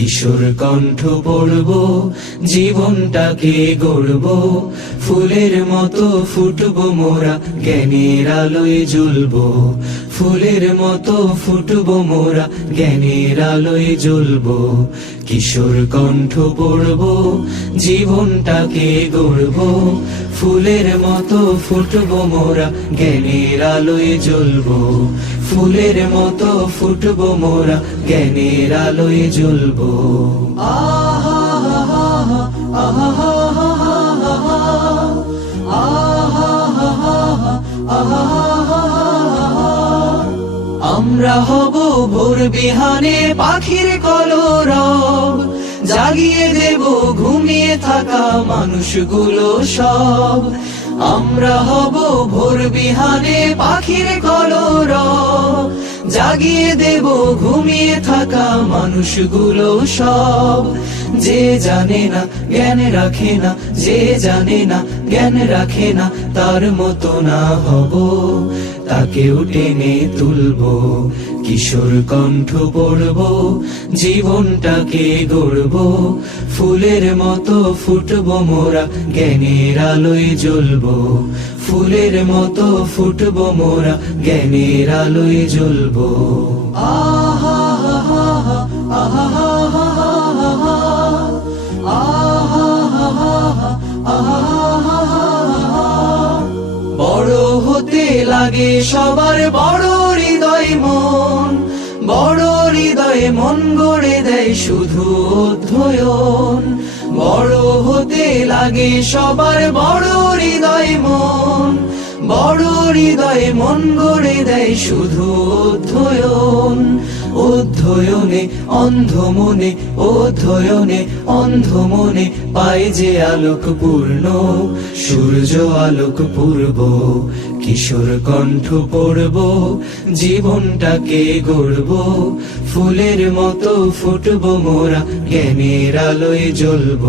কিশোর কণ্ঠ পড়ব, জীবনটাকে গড়ব, ফুলের মতো ফুটব মোরা, জ্ঞানের আলোয় জ্বলব। ফুলের মতো ফুটব মোরা, জ্ঞানের আলোয় জ্বলব। কিশোর কণ্ঠ পড়ব, জীবনটাকে গড়ব, ফুলের মতো ফুটব মোরা, জ্ঞানের আলোয় জ্বলব। ফুলের মতো ফুটব মোরা, জ্ঞানের আলোয় জ্বলব। আমরা হব ভোর বিহানে পাখির কলরব, জাগিয়ে দেব ঘুমিয়ে থাকা মানুষগুলো সব। আমরা হব ভোর বিহানে পাখির কলরব, জাগিয়ে দেব ঘুমিয়ে থাকা মানুষগুলো সব। যে জানে না জ্ঞান রাখে না, যে জানে না জ্ঞান রাখে না, তার মতো না হব, তাকেও টেনে তুলব। কিশোর কণ্ঠ পড়ব, জীবনটাকে গড়ব, ফুলের মতো ফুটব মোরা, জ্ঞানের আলোয় জ্বলব। ফুলের মতো ফুটব মোরা, জ্ঞানের আলোয় জ্বলব। বড় হতে লাগে সবার বড় হৃদয় মন, বড় হৃদয়ে মন গড়ে দেয় শুধু অধ্যয়ন। বড় হতে লাগে সবার বড় হৃদয় মন, বড় হৃদয়ে মন গড়ে দেয় শুধু অধ্যয়ন। অধ্যয়নে অন্ধ মনে, অধ্যয়নে অন্ধ মনে, পায় যে আলোক পূর্ণ, সূর্য আলোক পূর্ব। কিশোর কণ্ঠ পড়ব, জীবনটাকে গড়ব, ফুলের মতো ফুটব মোরা, জ্ঞানের আলোয় জ্বলব।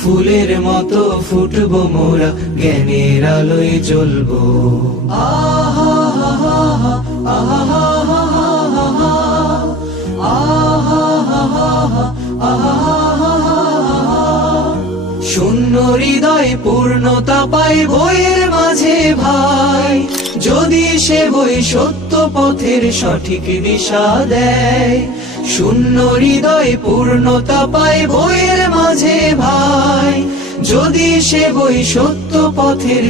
ফুলের মতো ফুটব মোরা, জ্ঞানের আলোয় জ্বলব। শূন্য হৃদয় পূর্ণতা পায় বইয়ের মাঝে ভাই, যদি সে বই সত্য পথের সঠিক দিশা দেয়। শূন্য হৃদয় পূর্ণতা পায় বইয়ের মাঝে ভাই, যদি সে বই সত্য পথের